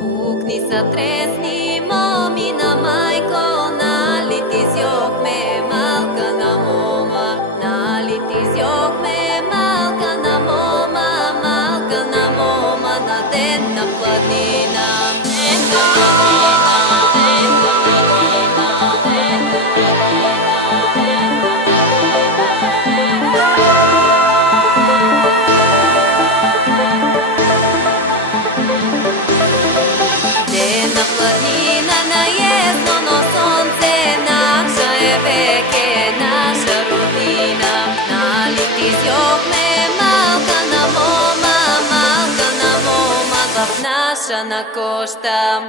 Пукни са тресни, момина майко, нали ти зьохме малка на мома, нали ти зьохме малка на мома на ден на пладнина. На планина наездно, но сонце наша е веке, наша родина. Нали ти зьохме малка на мома в наша на коща.